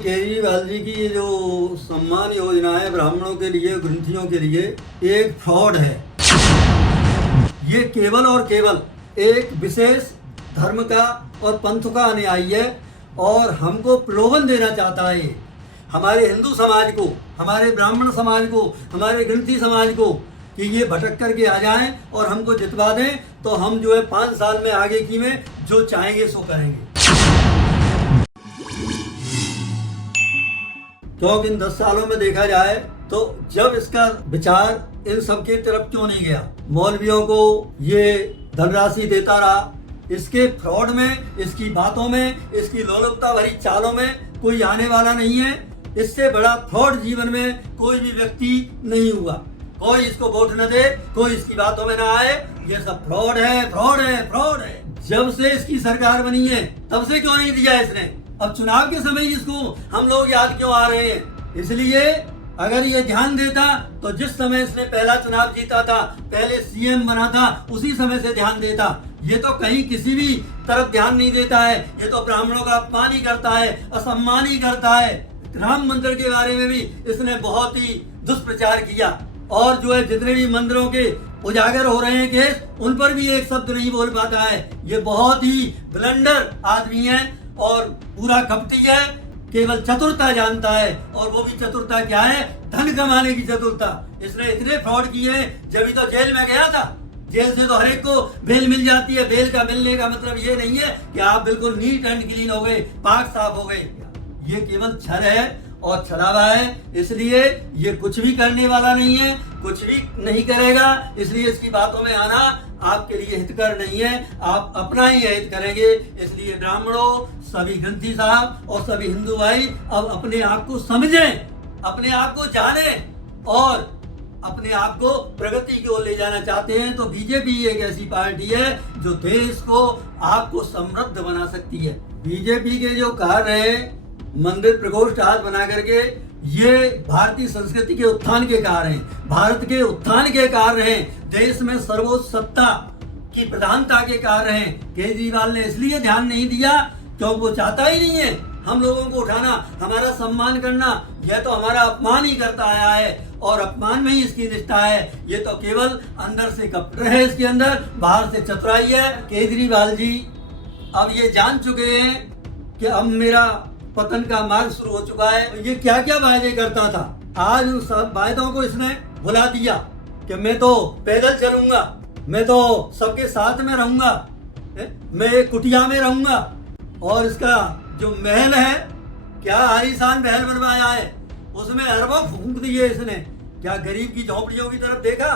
केजरीवाल जी की ये जो सम्मान योजना है ब्राह्मणों के लिए, ग्रंथियों के लिए, एक फ्रॉड है। ये केवल और केवल एक विशेष धर्म का और पंथ का अनुयायी है और हमको प्रलोभन देना चाहता है। हमारे हिंदू समाज को, हमारे ब्राह्मण समाज को, हमारे ग्रंथी समाज को कि ये भटक करके आ जाएं और हमको जितवा दें तो हम जो है 5 साल में आगे की में जो चाहेंगे सो करेंगे। क्योंकि इन 10 सालों में देखा जाए तो जब इसका विचार इन सब की तरफ क्यों नहीं गया, मौलवियों को ये धनराशि देता रहा, इसके फ्रॉड में, इसकी बातों में, इसकी लोलुपता भरी चालों में कोई आने वाला नहीं है। इससे बड़ा फ्रॉड जीवन में कोई भी व्यक्ति नहीं हुआ। कोई इसको वोट न दे, कोई इसकी बातों में ना आए, ये सब फ्रॉड है, फ्रॉड है, फ्रॉड है। जब से इसकी सरकार बनी है तब से क्यों नहीं दिया इसने? अब चुनाव के समय इसको हम लोग याद क्यों आ रहे हैं? इसलिए अगर ये ध्यान देता तो जिस समय इसने पहला चुनाव जीता था, पहले सीएम बना था, उसी समय से ध्यान देता। ये तो कहीं किसी भी तरफ ध्यान नहीं देता है। ये तो ब्राह्मणों का अपमान ही करता है, असम्मान ही करता है। राम मंदिर के बारे में भी इसने बहुत ही दुष्प्रचार किया और जो है जितने भी मंदिरों के उजागर हो रहे हैं केस, उन पर भी एक शब्द नहीं बोल पाता है। ये बहुत ही ब्लंडर आदमी है और पूरा कपटी है, केवल चतुरता जानता है। और वो भी चतुरता क्या है? धन कमाने की चतुरता। इसने इतने फ्रॉड किए हैं, जब ही तो जेल में गया था। जेल से तो हर एक को बेल मिल जाती है। बेल का मिलने का मतलब ये नहीं है कि आप बिल्कुल नीट एंड क्लीन हो गए, पाक साफ हो गए। ये केवल छल है और छलावा है। इसलिए ये कुछ भी करने वाला नहीं है, कुछ भी नहीं करेगा। इसलिए इसकी बातों में आना आपके लिए हितकर नहीं है, आप अपना ही हित करेंगे। इसलिए ब्राह्मणों, सभी ग्रंथी साहब और सभी हिंदू भाई अब अपने आप को समझें, अपने आप को जानें और अपने आप को प्रगति की ओर ले जाना चाहते हैं तो बीजेपी एक ऐसी पार्टी है जो देश को, आपको समृद्ध बना सकती है। बीजेपी के जो कार्य है, मंदिर प्रकोष्ठ आदि बना करके, ये भारतीय संस्कृति के उत्थान के कार्य हैं, भारत के उत्थान के कार्य हैं, देश में सर्वोच्च सत्ता की प्रधानता के कार्य हैं। केजरीवाल ने इसलिए ध्यान नहीं दिया क्योंकि वो चाहता ही नहीं है हम लोगों को उठाना, हमारा सम्मान करना। यह तो हमारा अपमान ही करता आया है और अपमान में ही इसकी निष्ठा है। ये तो केवल अंदर से कपट है, इसके अंदर, बाहर से चतुराई है। केजरीवाल जी अब ये जान चुके हैं कि अब मेरा पतन का मार्ग शुरू हो चुका है। ये क्या क्या वायदे करता था, आज उन सब वायदों को इसने भुला दिया कि मैं तो पैदल चलूंगा, मैं तो सबके साथ में रहूंगा, मैं कुटिया में रहूंगा। और इसका जो महल है, क्या आलीशान महल बनवाया है, उसमें अरबों फूंक दिए इसने। क्या गरीब की झोपड़ियों की तरफ देखा?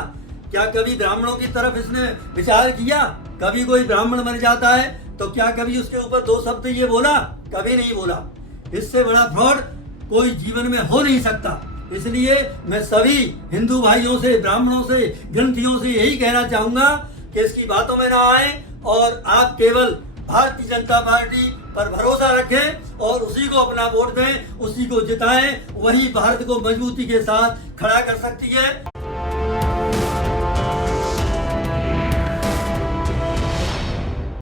क्या कभी ब्राह्मणों की तरफ इसने विचार किया? कभी कोई ब्राह्मण मर जाता है तो क्या कभी उसके ऊपर 2 शब्द ये बोला? कभी नहीं बोला। इससे बड़ा फ्रॉड कोई जीवन में हो नहीं सकता। इसलिए मैं सभी हिंदू भाइयों से, ब्राह्मणों से, ग्रंथियों से यही कहना चाहूंगा कि इसकी बातों में ना आए और आप केवल भारतीय जनता पार्टी पर भरोसा रखें और उसी को अपना वोट दें, उसी को जिताएं। वही भारत को मजबूती के साथ खड़ा कर सकती है।